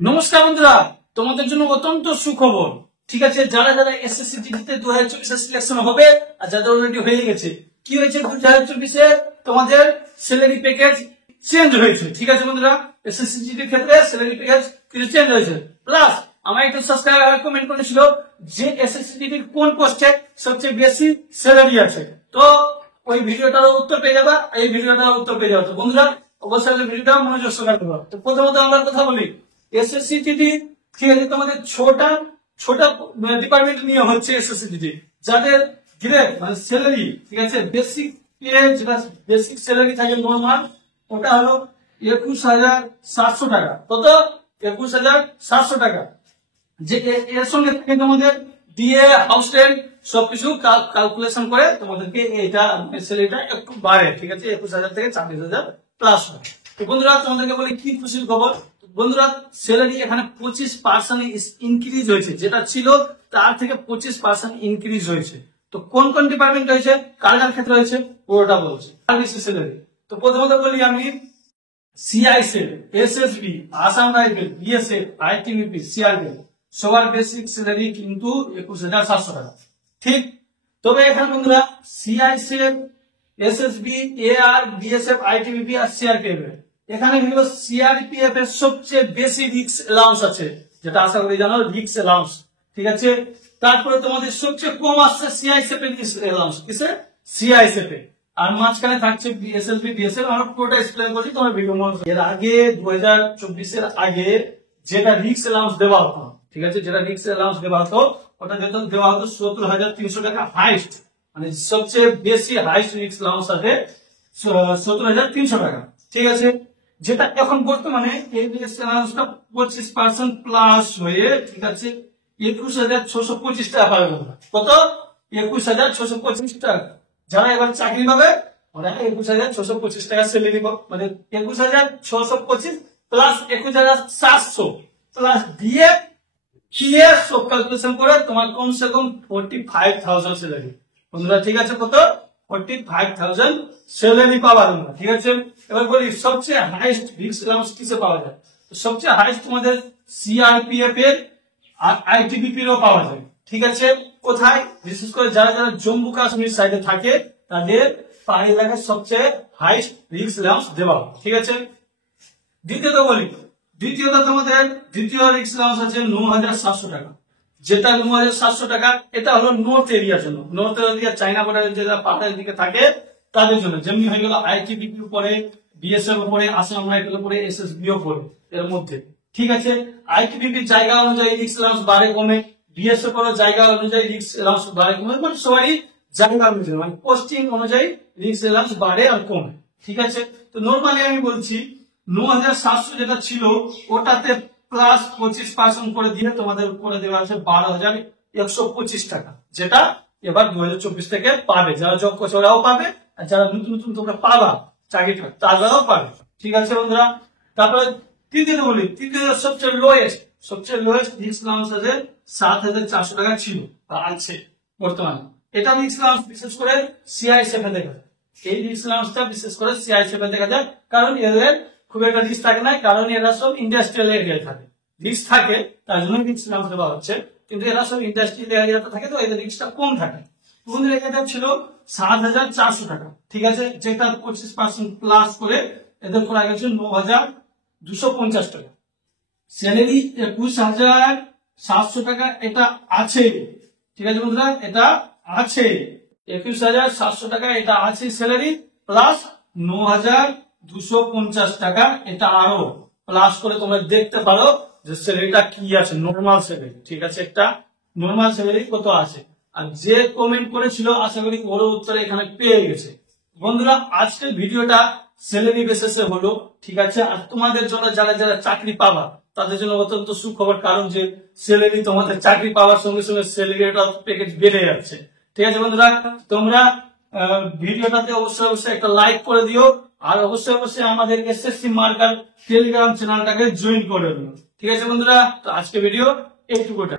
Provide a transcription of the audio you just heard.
নমস্কার বন্ধুরা, তোমাদের জন্য অত্যন্ত সুখবর। ঠিক আছে, যারা যারা এসএসসি জিডিতে 2024 সিলেকশন হবে আর যাদের অলরেডি হয়ে গেছে, কি হয়েছে 2024 তোমাদের স্যালারি প্যাকেজ চেঞ্জ হয়েছে। ঠিক আছে বন্ধুরা, এসএসসি জিডির ক্ষেত্রে স্যালারি প্যাকেজ কিছু চেঞ্জ হয়েছে। প্লাস আমার একটু সাবস্ক্রাইবার কমেন্ট করেছিল যে এসএসসি জিডির কোন পোস্টে সবচেয়ে বেশি স্যালারি আছে, তো ওই ভিডিওটার উত্তর পেয়ে যাবা, এই ভিডিওটার উত্তর পেয়ে যাবে। তো বন্ধুরা অবশ্যই ভিডিওটা মনোযোগ সহকারে দেখো। তো প্রথমত আমরা কথা বলি এসএসসি জিডি। ঠিক আছে, তোমাদের ছোটা ডিপার্টমেন্ট নিয়ে হচ্ছে এসএসসি জিডি, যাদের গ্রেড মানে স্যালারি, ঠিক আছে, বেসিক পে যেটা বেসিক স্যালারি থাকে নরমাল, ওটা হলো 21,700 টাকা। কত? 21,700 টাকা। যে এর সঙ্গে থাকে তোমাদের ডিএ, হাউস রেন্ট সবকিছু ক্যালকুলেশন করে তোমাদেরকে এটা স্যালারিটা একটু বাড়ে। ঠিক আছে, 21,000 থেকে 40,000 প্লাস হয়। তো বন্ধুরা তোমাদেরকে বলি কি খুশির খবর। বন্ধুরা স্যালারি এখানে 25% ইনক্রিজ হয়েছে, যেটা ছিল তার থেকে 25% ইনক্রিজ হয়েছে। তো কোন কোন ডিপার্টমেন্ট হয়েছে, কার কার ক্ষেত্রে হয়েছে ওটা বলছে সার্ভিস স্যালারি। তো প্রথমত বলি আমি CISF, SSB, Assam rifle, BSF, ITBP, CRPF সবার বেসিক স্যালারি কিন্তু 21,700 টাকা। ঠিক, তবে এখানে বন্ধুরা CISF, SSB, AR, BSF, ITBP আর সিআরপিএফ এখানে কিন্তু সিআরপিএফ এর সবচেয়ে বেশি রিস্ক অ্যালাউন্স আছে, যেটা আশা করি জানো রিস্ক অ্যালাউন্স। ঠিক আছে, তারপরে তোমাদের সবচেয়ে কম আসছে সিআইএসএফ এর রিস্ক অ্যালাউন্স, কিসে? সিআইএসএফ এ। আর মাঝখানে থাকছে বিএসএলভি, বিএসএফ। আমরা পুরোটা এক্সপ্লেন করছি তোমার ভিডিও। এর আগে 2024 এর আগে যেটা রিস্ক অ্যালাউন্স দেওয়া হতো, ঠিক আছে, যেটা রিস্ক অ্যালাউন্স দেওয়া হতো ওটা যেটা দেওয়া হতো 17,300 টাকা হাইস্ট, মানে সবচেয়ে বেশি হাইস্ট রিস্ক অ্যালাউন্স আছে 17,300 টাকা। ঠিক আছে, যেটা এখন বর্তমানে এই রিস্ক অ্যালাউন্সটা 25% প্লাস হয়ে, ঠিক আছে, 21,625 টাকা পাবে। কত? 21,625 টাকা। যারা এবার চাকরি পাবে ওরা 21,625 টাকা স্যালারি পাবে, মানে 21,625 প্লাস 21,700 প্লাস দিয়ে ক্লিয়ার সব ক্যালকুলেশন করে তোমার কমসে কম 45,000 স্যালারি বন্ধুরা। ঠিক আছে, কত? 45,000 স্যালারি পাওয়া তোমরা। ঠিক আছে, এবার বলি সবচেয়ে হাইস্ট রিস্ক অ্যালাউন্স কিসে পাওয়া যায়। সবচেয়ে হাইস্ট তোমাদের সিআরপিএফ এর আর আইটিবিপি এরও পাওয়া যায়। ঠিক আছে, কোথায়? বিশেষ করে যারা যারা জম্মু কাশ্মীর সাইডে থাকে তাদের 5 লাখের সবচেয়ে হাইস্ট রিস্ক অ্যালাউন্স দেওয়া। ঠিক আছে, দ্বিতীয়ত বলি, দ্বিতীয়ত তোমাদের দ্বিতীয় রিস্ক অ্যালাউন্স আছে 9,700 টাকা, যেটা 9,700 টাকা। এটা হলো নর্থ এরিয়ার জন্য, নর্থ এরিয়া চাইনা বর্ডারের যারা পাহাড়ের দিকে থাকে তাদের জন্য। যেমনি হয়ে গেল আইটিবিপি উপরে, বিএসএফ উপরে, আসাম রাইফেল উপরে, এসএসবি উপরে এর মধ্যে। ঠিক আছে, আইটিবিপি জায়গা অনুযায়ী রিস্ক অ্যালাউন্স বাড়ে কমে, বিএসএফ এর জায়গা অনুযায়ী রিস্ক অ্যালাউন্স বাড়ে কমে, মানে সবারই জায়গা অনুযায়ী মানে পোস্টিং অনুযায়ী রিস্ক অ্যালাউন্স বাড়ে আর কমে। ঠিক আছে, তো নরমালি আমি বলছি 9,700 যেটা ছিল ওটাতে প্লাস 25% করে দিয়ে তোমাদের করে দেওয়া আছে 12,125 টাকা, যেটা এবার 2024 থেকে পাবে। যারা জব করছে ওরাও পাবে, আর যারা নতুন নতুন তোমরা পাবা চাকরিটা তারাও পাবে। ঠিক আছে বন্ধুরা, তারপরে তৃতীয় বলি, তৃতীয় সবচেয়ে লোয়েস্ট রিস্ক অ্যালাউন্স আছে 7,400 টাকা ছিল বা আছে বর্তমানে। এটা রিস্ক অ্যালাউন্স বিশেষ করে সিআইএসএফ এ দেখা যায়। এই রিস্ক অ্যালাউন্সটা বিশেষ করে সিআইএসএফ এ দেখা যায়, কারণ এদের খুব একটা রিস্ক থাকে না, কারণ এরা সব ইন্ডাস্ট্রিয়াল এরিয়ায় থাকে। রিস্ক থাকে তার জন্য রিস্ক অ্যালাউন্স দেওয়া হচ্ছে, কিন্তু এরা সব ইন্ডাস্ট্রিয়াল এরিয়াতে থাকে, তো এদের রিস্কটা কম থাকে। বন্ধুরা এখানে ছিল 7,400 টাকা। ঠিক আছে, যেটা 25% প্লাস করে এদের করা গেছে 9,250 টাকা। স্যালারি 21,700 টাকা এটা আছে। ঠিক আছে বন্ধুরা, এটা আছে 21,700 টাকা, এটা আছে স্যালারি, প্লাস 9,250 টাকা এটা আরো প্লাস করে তোমরা দেখতে পারো যে স্যালারিটা কি আছে, নর্মাল স্যালারি। ঠিক আছে, একটা নর্মাল স্যালারি কত আছে। আর যে কমেন্ট করেছিল আশা করি ওর উত্তর এখানে পেয়ে গেছে। বন্ধুরা আজকের ভিডিওটা স্যালারি বেসিসে হলো। ঠিক আছে, আর তোমাদের জন্য যারা যারা চাকরি পাবা তাদের জন্য অত্যন্ত সুখবর, কারণ যে স্যালারি তোমাদের চাকরি পাওয়ার সঙ্গে সঙ্গে স্যালারিটা প্যাকেজ বেড়ে যাচ্ছে। ঠিক আছে বন্ধুরা, তোমরা ভিডিওটাতে অবশ্যই একটা লাইক করে দিও, আর অবশ্যই আমাদের এসএসসি মার্কার টেলিগ্রাম চ্যানেলটাকে জয়েন করে দিও। ঠিক আছে বন্ধুরা, তো আজকে ভিডিও এইটুকুটা।